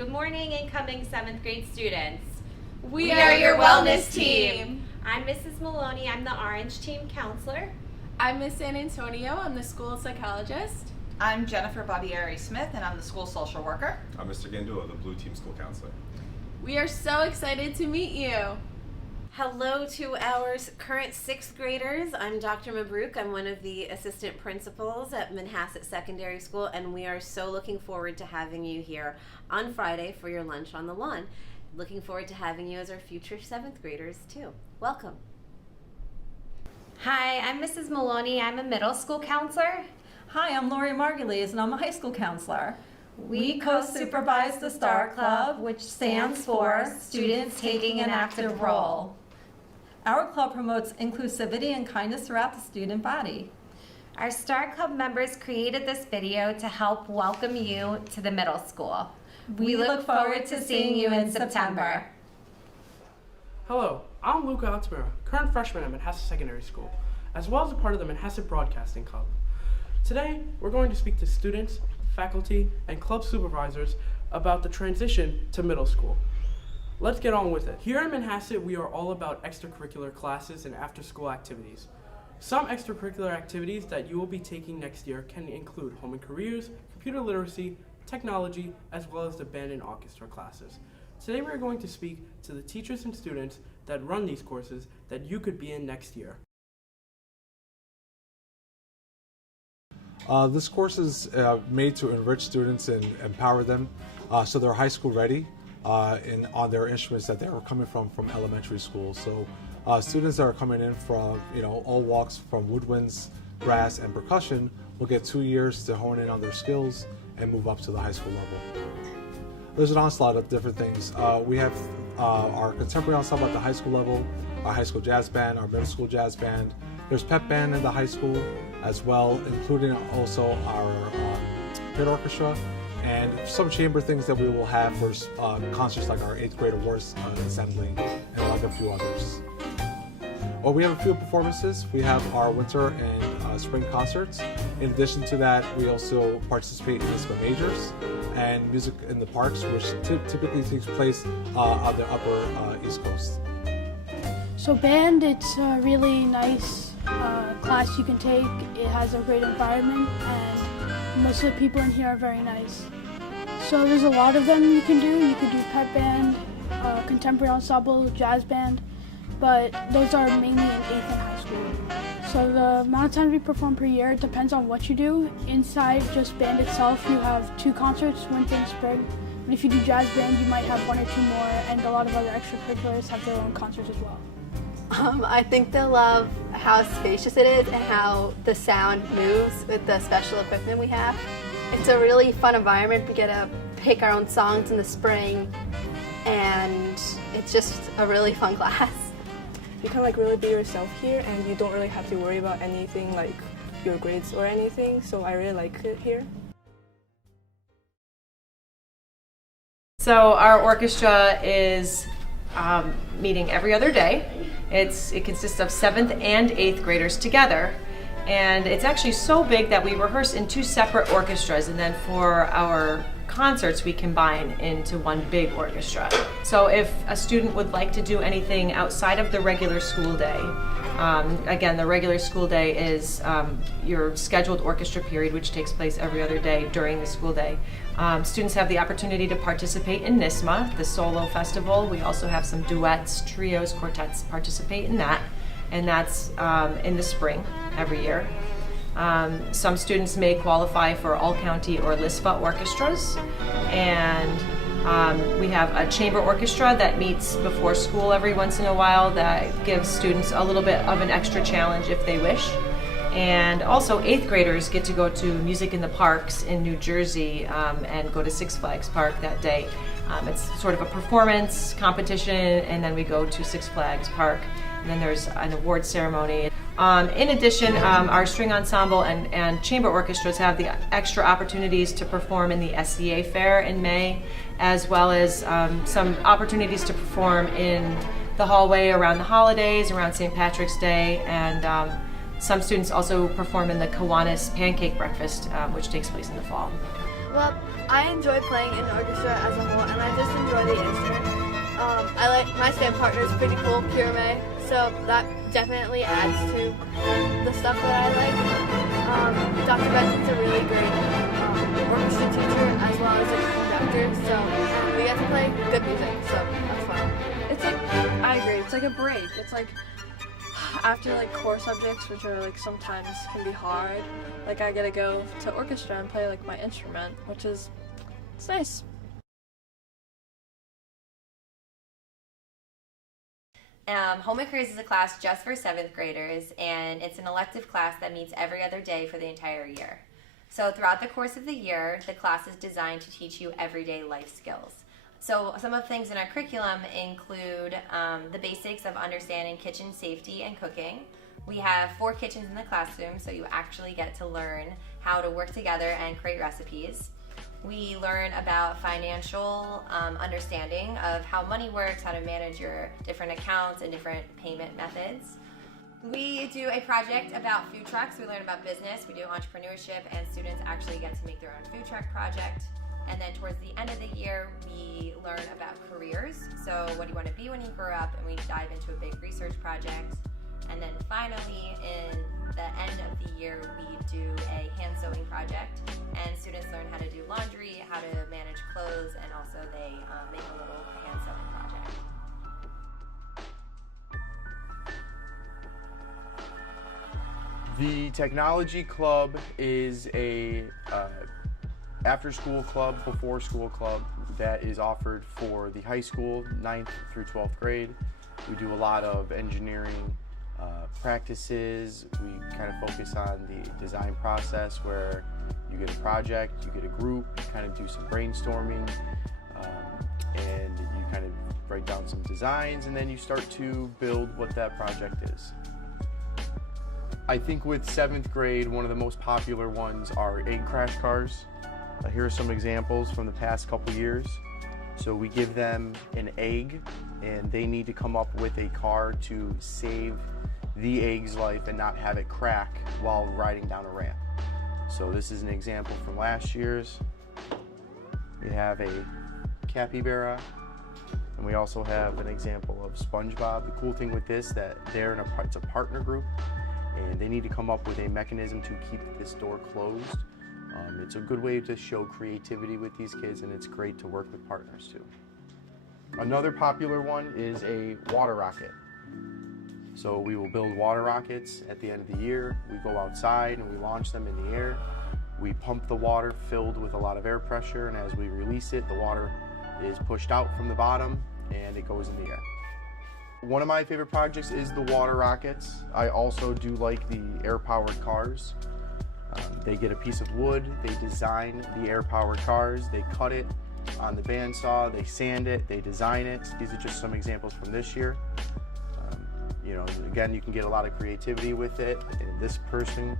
Good morning, incoming 7th grade students. We are your wellness team. I'm Mrs. Maloney. I'm the Orange Team Counselor. I'm Miss San Antonio. I'm the school psychologist. I'm Jennifer Barbieri-Smith, and I'm the school social worker. I'm Mr. Gandula, the Blue Team School Counselor. We are so excited to meet you. Hello to our current 6th graders. I'm Dr. Mabrouk. I'm one of the assistant principals at Manhasset Secondary School, and we are so looking forward to having you here on Friday for your lunch on the lawn. Looking forward to having you as our future 7th graders too. Welcome. Hi, I'm Mrs. Maloney. I'm a middle school counselor. Hi, I'm Lori Margulies, and I'm a high school counselor. We co-supervise the STAR Club, which stands for Students Taking an Active Role. Our club promotes inclusivity and kindness throughout the student body. Our STAR Club members created this video to help welcome you to the middle school. We look forward to seeing you in September. Hello, I'm Luca Altamira, current freshman at Manhasset Secondary School, as well as a part of the Manhasset Broadcasting Club. Today, we're going to speak to students, faculty, and club supervisors about the transition to middle school. Let's get on with it. Here at Manhasset, we are all about extracurricular classes and after-school activities. Some extracurricular activities that you will be taking next year can include home and careers, computer literacy, technology, as well as the band and orchestra classes. Today, we're going to speak to the teachers and students that run these courses that you could be in next year. This course is made to enrich students and empower them so they're high school ready on their instruments that they're coming from elementary school. So students that are coming in from all walks, from woodwinds, brass, and percussion will get 2 years to hone in on their skills and move up to the high school level. There's an onslaught of different things. We have our contemporary ensemble at the high school level, our high school jazz band, our middle school jazz band. There's pep band in the high school as well, including also our pit orchestra and some chamber things that we will have for concerts like our 8th grade awards assembly and like a few others. Well, we have a few performances. We have our winter and spring concerts. In addition to that, we also participate in ISPA majors and music in the parks, which typically takes place on the upper East Coast. So band, it's a really nice class you can take. It has a great environment and most of the people in here are very nice. So there's a lot of them you can do. You could do pep band, contemporary ensemble, jazz band, but those are mainly in 8th and high school. So the amount of times we perform per year depends on what you do. Inside just band itself, you have 2 concerts, winter and spring. But if you do jazz band, you might have 1 or 2 more, and a lot of other extracurriculars have their own concerts as well. I think they'll love how spacious it is and how the sound moves with the special equipment we have. It's a really fun environment. We get to pick our own songs in the spring, and it's just a really fun class. You can really be yourself here, and you don't really have to worry about anything like your grades or anything, so I really like it here. So our orchestra is meeting every other day. It consists of 7th and 8th graders together, and it's actually so big that we rehearse in 2 separate orchestras, and then for our concerts we combine into one big orchestra. So if a student would like to do anything outside of the regular school day, again, the regular school day is your scheduled orchestra period, which takes place every other day during the school day. Students have the opportunity to participate in NISMA, the solo festival. We also have some duets, trios, quartets participate in that, and that's in the spring every year. Some students may qualify for all-county or LISPA orchestras, and we have a chamber orchestra that meets before school every once in a while that gives students a little bit of an extra challenge if they wish. And also 8th graders get to go to Music in the Parks in New Jersey and go to Six Flags Park that day. It's sort of a performance competition, and then we go to Six Flags Park, and then there's an award ceremony. In addition, our string ensemble and chamber orchestras have the extra opportunities to perform in the SCA Fair in May, as well as some opportunities to perform in the hallway around the holidays, around St. Patrick's Day, and some students also perform in the Kiwanis Pancake Breakfast, which takes place in the fall. Well, I enjoy playing in the orchestra as a whole, and My stand partner is pretty cool, Kirame, so that definitely adds to the stuff that I like. Dr. Benson's a really great orchestra teacher as well as a conductor, so we get to play good music, so that's fun. It's like, I agree, it's like a break. It's like after like core subjects, which are like sometimes can be hard, like I get to go to orchestra and play like my instrument, which is, it's nice. Homemakers is a class just for 7th graders, and it's an elective class that meets every other day for the entire year. So throughout the course of the year, the class is designed to teach you everyday life skills. So some of the things in our curriculum include the basics of understanding kitchen safety and cooking. We have 4 kitchens in the classroom, so you actually get to learn how to work together and create recipes. We learn about financial understanding of how money works, how to manage your different accounts and different payment methods. We do a project about food trucks. We learn about business, we do entrepreneurship, and students actually get to make their own food truck project. And then towards the end of the year, we learn about careers. So what do you want to be when you grow up? And we dive into a big research project. And then finally, in the end of the year, we do a hand sewing project. And students learn how to do laundry, how to manage clothes, and also they make a little hand sewing project. The Technology Club is a after-school club, before-school club that is offered for the high school, 9th through 12th grade. We do a lot of engineering practices. We kind of focus on the design process where you get a project, you get a group, you kind of do some brainstorming, and you kind of write down some designs, and then you start to build what that project is. I think with 7th grade, one of the most popular ones are egg crash cars. Here are some examples from the past couple years. So we give them an egg, and they need to come up with a car to save the egg's life and not have it crack while riding down a ramp. So this is an example from last year's. We have a capybara, and we also have an example of SpongeBob. The cool thing with this that it's a partner group, and they need to come up with a mechanism to keep this door closed. It's a good way to show creativity with these kids, and it's great to work with partners too. Another popular one is a water rocket. So we will build water rockets at the end of the year. We go outside and we launch them in the air. We pump the water filled with a lot of air pressure, and as we release it, the water is pushed out from the bottom and it goes in the air. One of my favorite projects is the water rockets. I also do like the air-powered cars. They get a piece of wood, they design the air-powered cars, they cut it on the bandsaw, they sand it, they design it. These are just some examples from this year. You know, again, you can get a lot of creativity with it, and this person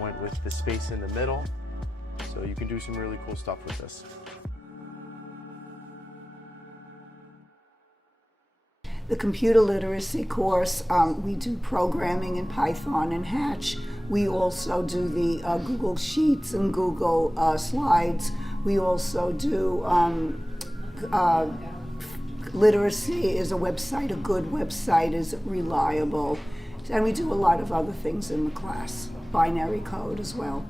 went with the space in the middle, so you can do some really cool stuff with this. The computer literacy course, we do programming in Python and Hatch. We also do the Google Sheets and Google Slides. We also do literacy is a website, a good website is reliable. And we do a lot of other things in the class, binary code as well.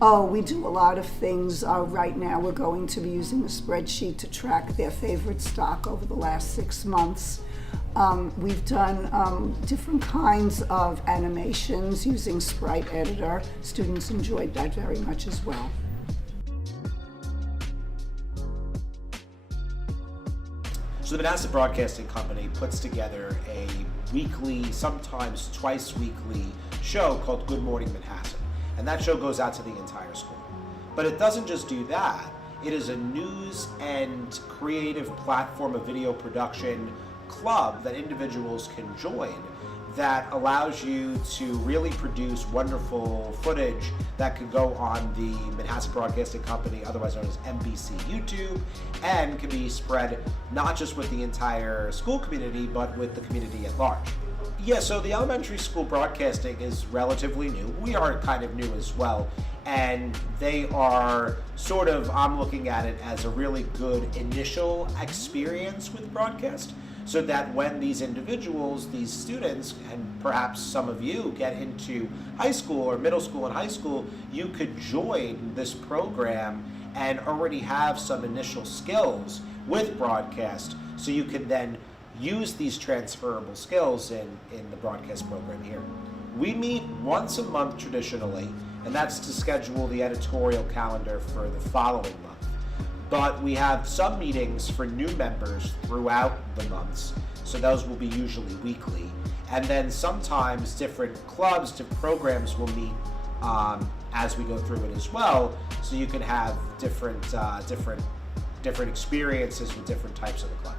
Oh, we do a lot of things. Right now we're going to be using a spreadsheet to track their favorite stock over the last 6 months. We've done different kinds of animations using Sprite Editor. Students enjoyed that very much as well. So the Manhasset Broadcasting Company puts together a weekly, sometimes twice weekly show called Good Morning Manhasset. And that show goes out to the entire school. But it doesn't just do that. It is a news and creative platform of video production club that individuals can join that allows you to really produce wonderful footage that could go on the Manhasset Broadcasting Company, otherwise known as MBC YouTube, and can be spread not just with the entire school community, but with the community at large. Yeah, so the elementary school broadcasting is relatively new. We are kind of new as well, and they are I'm looking at it as a really good initial experience with broadcast, so that when these individuals, these students, and perhaps some of you get into high school or middle school and high school, you could join this program and already have some initial skills with broadcast, so you can then use these transferable skills in the broadcast program here. We meet once a month traditionally, and that's to schedule the editorial calendar for the following month. But we have some meetings for new members throughout the months, so those will be usually weekly. And then sometimes different clubs, different programs will meet as we go through it as well, so you can have different experiences with different types of the club.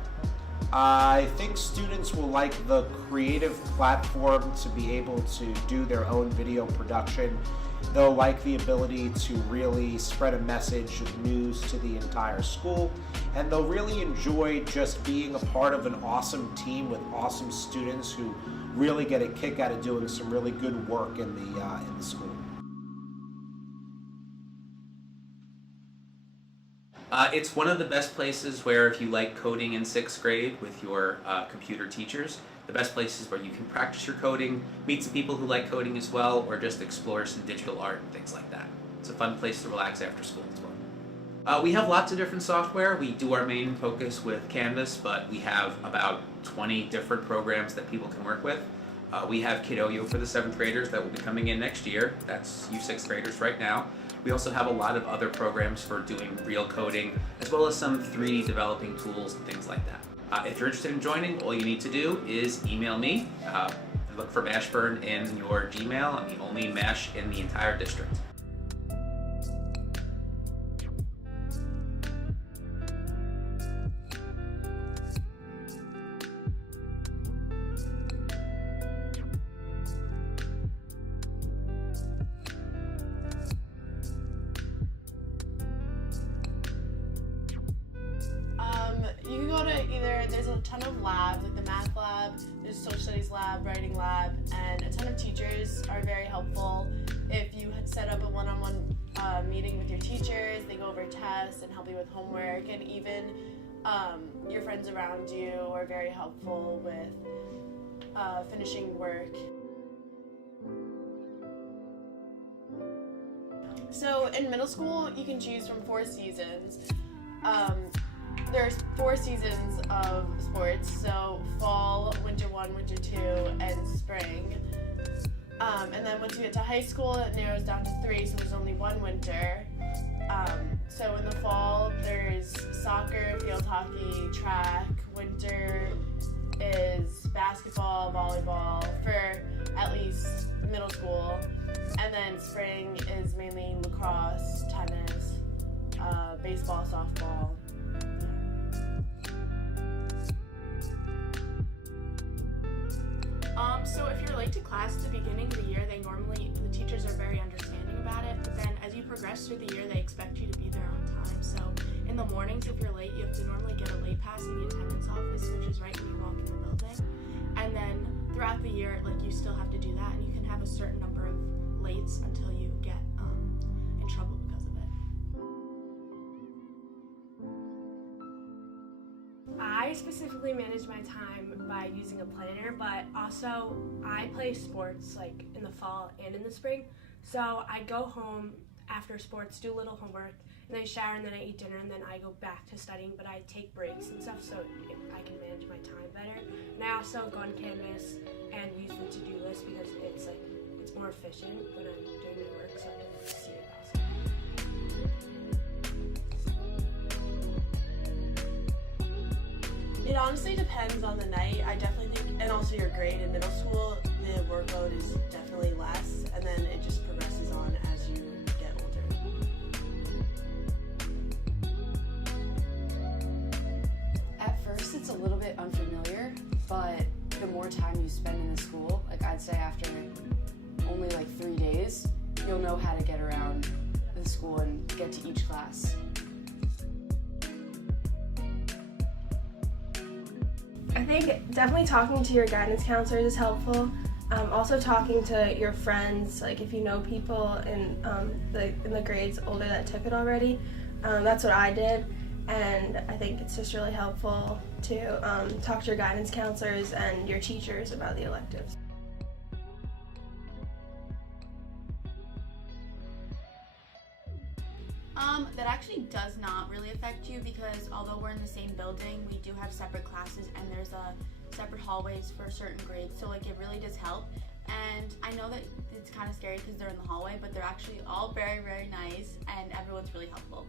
I think students will like the creative platform to be able to do their own video production. They'll like the ability to really spread a message of news to the entire school, and they'll really enjoy just being a part of an awesome team with awesome students who really get a kick out of doing some really good work in the school. It's one of the best places where, if you like coding in 6th grade with your computer teachers, the best places where you can practice your coding, meet some people who like coding as well, or just explore some digital art and things like that. It's a fun place to relax after school as well. We have lots of different software. We do our main focus with Canvas, but we have about 20 different programs that people can work with. We have Kidoyo for the 7th graders that will be coming in next year. That's you 6th graders right now. We also have a lot of other programs for doing real coding, as well as some 3D developing tools and things like that. If you're interested in joining, all you need to do is email me. Look for Mashburn in your Gmail. I'm the only Mash in the entire district. You can go to there's a ton of labs, like the math lab, there's social studies lab, writing lab, and a ton of teachers are very helpful. If you set up a one-on-one meeting with your teachers, they go over tests and help you with homework, and even your friends around you are very helpful with finishing work. So in middle school, you can choose from 4 seasons. There's 4 seasons of sports, so fall, winter 1, winter 2, and spring. And then once you get to high school, it narrows down to 3, so there's only 1 winter. So in the fall, there's soccer, field hockey, track. Winter is basketball, volleyball, for at least middle school. And then spring is mainly lacrosse, tennis, baseball, softball. So if you're late to class at the beginning of the year, the teachers are very understanding about it, but then as you progress through the year, they expect you to be there on time. So in the mornings, if you're late, you have to normally get a late pass in the attendance office, which is right when you walk in the building. And then throughout the year, you still have to do that, and you can have a certain number of lates until you get in trouble because of it. I specifically manage my time by using a planner, but also I play sports in the fall and in the spring. So I go home after sports, do a little homework, and then I shower, and then I eat dinner, and then I go back to studying, but I take breaks and stuff so I can manage my time better. And I also go on Canvas and use the to-do list because it's more efficient when I'm doing my work, so I can see it also. It honestly depends on the night. I definitely think, and also your grade in middle school, the workload is definitely less, and then it just progresses on as you get older. At first, it's a little bit unfamiliar, but the more time you spend in the school, I'd say after only 3 days, you'll know how to get around the school and get to each class. I think definitely talking to your guidance counselors is helpful. Also talking to your friends, like if you know people in the grades older that took it already. That's what I did, and I think it's just really helpful to talk to your guidance counselors and your teachers about the electives. That actually does not really affect you because although we're in the same building, we do have separate classes and there's separate hallways for certain grades, so like it really does help. And I know that it's kind of scary because they're in the hallway, but they're actually all very, very nice and everyone's really helpful.